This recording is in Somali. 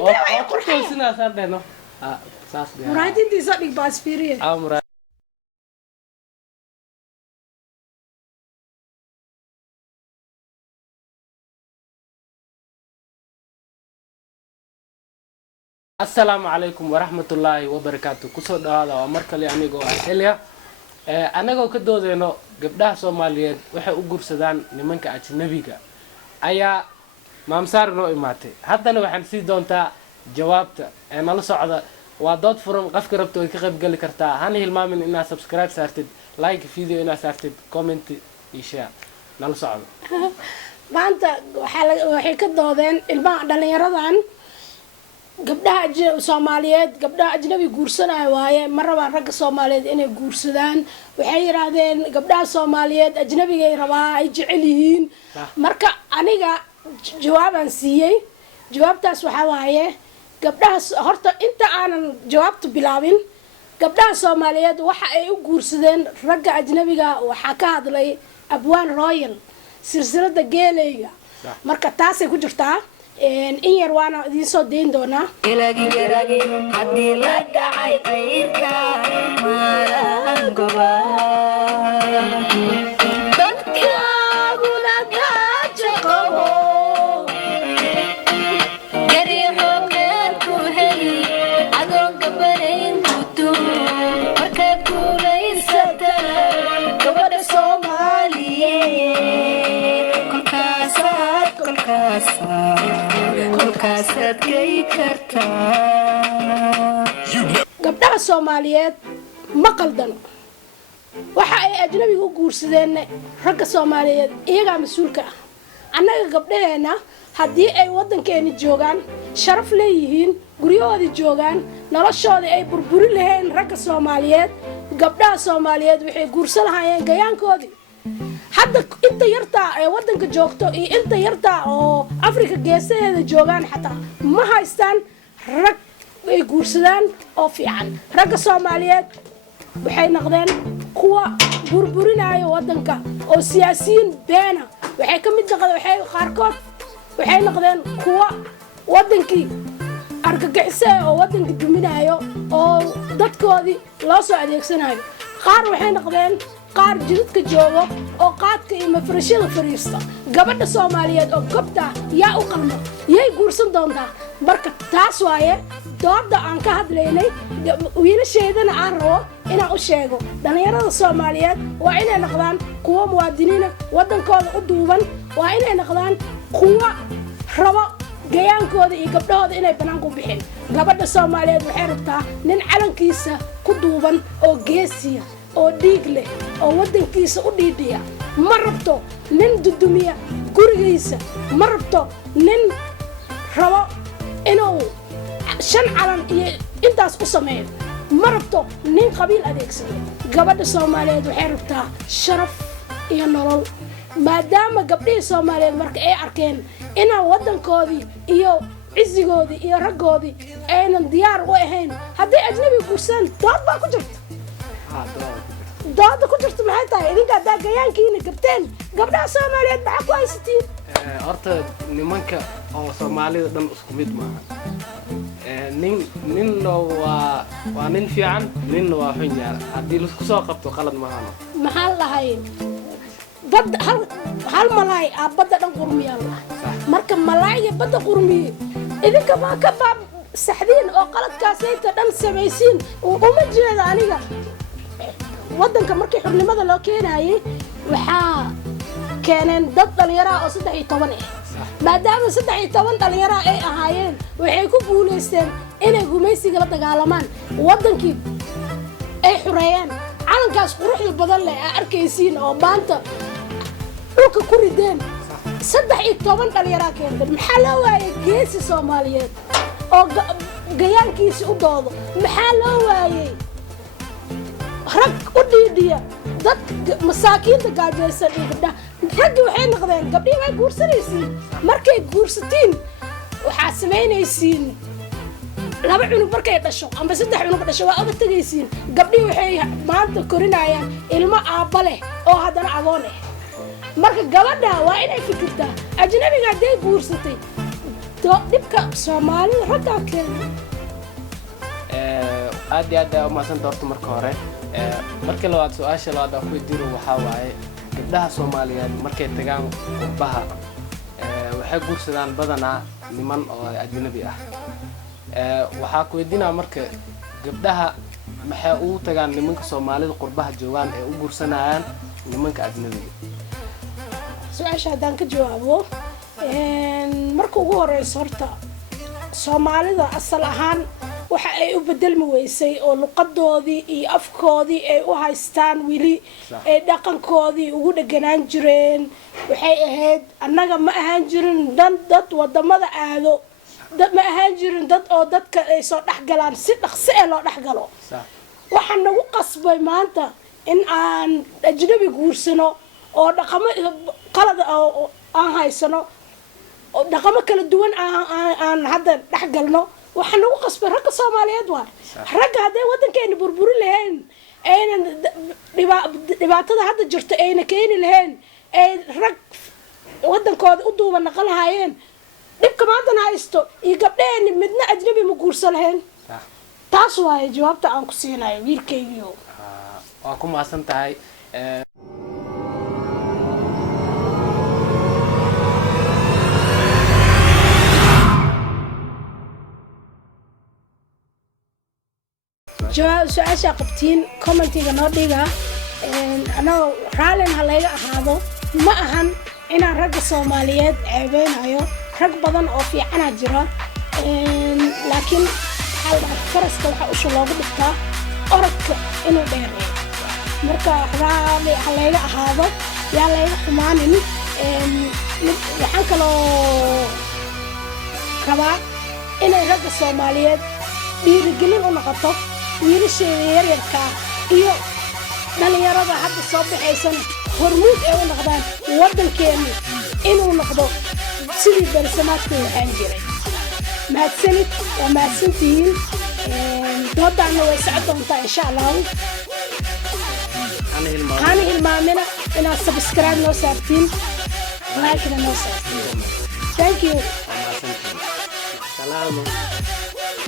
انت قرحي سنة صار ساس مرايتي انت صدق باس فيريه مرايتي السلام عليكم ورحمة الله وبركاته كسر هذا ومرك اللي أنيقو أهليا أنيقو كدو ذينو قبلها سوماليات وحي أقول سدان نمنك أجنبيك أيا ما مسار نوع ماتي حتى لو حنسي دونتا جوابته أنا لا صعدة وضد فرم قف كربتو كقب قال كرتا هني المامن إنها سبسكرايب سارتد لايك فيديو إنها سارتد كومنت يشير نلا صعدة ما أنت waxay ka doodeen ilmaha dhalinyaradan gabdhaha Soomaaliyeed gabdhaha ajnabi guursanay waaye ma rabaan ragga Soomaaliyeed inay guursadaan waxay yiraahdeen gabdhaha Soomaaliyeed ajnabiga ay rabaa ay jecel yihiin marka aniga jawaaban siiyay jawaabtaas waxa waaye gabdhaha horta inta aanan jawaabtu bilaabin gabdhaha Soomaaliyeed waxa ay u guursadeen ragga ajnabiga waxa ka hadlay Abwaan Royal silsilada geelayga marka taas ay ku jirtaa in yar waana idin soo deyn doonaa ilagi hadii la dhacay qayrka goba gabdhaha Soomaaliyeed ma qaldano waxa ay ajnabiga u guursadeen ragga Soomaaliyeed iyaga mas'uulka ah annaga gabdhaheena hadii ay wadankeena joogan sharaf leeyihiin guriyahooda joogan noloshooda ay burburi lahayn ragga Soomaaliyeed gabdhaha Soomaaliyeed waxay guursan lahaayeen gayaankoodii hadda inta yarta ee wadanka joogto iyo inta yarta oo Afrika geesaheeda joogan xataa ma haystaan rag ay guursadaan oo fiican ragga Soomaaliyeed waxay noqdeen kuwa burburinaya wadanka oo siyaasiyiin beena waxay ka mid noqdeen waxay qaarkood waxay noqdeen kuwa wadankii argagixisay oo wadanka duminayo oo dadkoodii loo soo adeegsanayo qaar waxay noqdeen qaar jidadka joogo oo qaadka iyo mafrashada fariista gabadha Soomaaliyeed oo gabdha yaa u qalmo yay guursan doontaa marka taas waaye dooda aan ka hadlaynay wiilasheedana aan rabo inaan u sheego dhalinyarada Soomaaliyeed waa inay noqdaan kuwa muwaadiniin wadankooda u duuban waa inay noqdaan kuwa rabo gayaankooda iyo gabdhahooda inay banaan ku bixin gabadha Soomaaliyeed waxay rabtaa nin calankiisa ku duuban oo geesiya oo dhiig leh oo wadankiisa u dhiidhiya ma rabto nin dudumiya gurigiisa ma rabto nin rabo inuu shan calan iyo intaas ku sameeyo ma rabto nin qabiil adeegsado gabadha Soomaaliyeed waxay rabtaa sharaf iyo nolol maadaama gabdhaha Soomaaliyeed marka ay arkeen in wadankoodii iyo cisigoodii iyo raggoodii aynan diyaar u ahayn haddii ajnabi guursan dood baa ku jirta dood ku jirta maxay tahay idinka haddaa gayaankiina gabteen gabdhaha Soomaaliyeed maxaa ku haysatiin horta nimanka oo Soomaalida dhan isku mid maaha nin waa nin fiican nin waa xun yaar haddii la isku soo qabto qalad maaha maxaa lahay bad hal malaay badda dhan qurmiya marka malaayga badda qurmiye idinka ma ka baab saxdiin oo qaladkaas ay dhan sameeysiin uma jeeda aniga wadanka markii xurnimada loo keenayay waxa keeneen dad dhalinyaro oo 13 maadaama 13 dhalinyaro ay ahaayeen waxay ku guuleysteen inay gumaysiga la dagaalamaan wadankii ay xureeyeen calankaas quruxda badan leh arkaysiin oo maanta dhulka ku rideen 13 dhalinyaro keeneen maxaa loo waayay geesi Soomaaliyeed oo gayaankiisa u doodo maxaa loo waayay rag u dhiidhiya dad masaakiinta gaajaysan gabdha raggi waxay noqdeen gabdhii way guursanaysiin markay guursatiin waxaa samaynaysiin laba cunug markay dhasho ama saddex cunug dhasho waa uga tagaysiin gabdhii waxay maanta korinayaan ilmo aabba leh oo haddana agoon ah marka gabadha waa inay fikirtaa ajnabiga hadday guursatay dhibka soomaalida raggaa keena aad iyo aad u mahadsan doorto marka hore markii labaad su'aasha labaad aan ku weydiino waxaa waaye gabdhaha Soomaaliyeed markay tagaan qurbaha waxay guursadaan badanaa niman oo ajnabi ah waxaa ku weydiinaa marka gabdhaha maxay ugu tagaan nimanka Soomaalida qurbaha joogaan ee u guursanayaan nimanka ajnabiga su'aasha haddaan ka jawaabo marka ugu horeysa horta Soomaalida asal ahaan waxa ay u bedelmi weysay oo luqadoodii iyo afkoodii ay u haystaan wili ay dhaqankoodii ugu dhaganaan jireen waxay ahayd annaga ma ahaan jirin dad wadamada aado ma ahaan jirin dad oo dadka ay soo dhaxgalaan si dhaqsi ah loo dhaxgalo waxa nagu qasbay maanta in aan ajnabi guursano oo dhaqamo qalad aan haysano oo dhaqamo kala duwan aan hadda dhaxgalno waxa nagu qasbay ragga Soomaaliyeed waa ragga haday wadankeena burburi lahayn ayna dhibaatada hadda jirta ayna keeni lahayn ay rag wadankooda u duuban naqalahaayeen dhibka maanta haysto iyo gabdheena midna ajnabi ma guursan lahayn taas waa jawaabta aan ku siinayo wiilkaygiyo waa ku maasan tahay su'aasha qabtiin commentiga noo dhiga ana raalin halayga ahaado ma ahan inaan ragga Soomaaliyeed ceebeynayo rag badan oo fiican jira laakiin hal faraska waxa usoo loogu dhigtaa orodka inuu dheereeyo marka raali halayga ahaado yaa layga xumaanin waxaan kaloo rabaa inay ragga Soomaaliyeed dhiirigelin u noqoto wiilasheeda yaryarka iyo dhalinyarada hadda soo baxaysan hormuud ay u noqdaan wadankeena inuu noqdo sidii bersamaadku waxaan jiray mahadsanid waa mahadsantihiin doodana way socon doontaa insha Allah أنا hilmaamina inaad subscribe noo saartiin like noo saartiin thank you salaam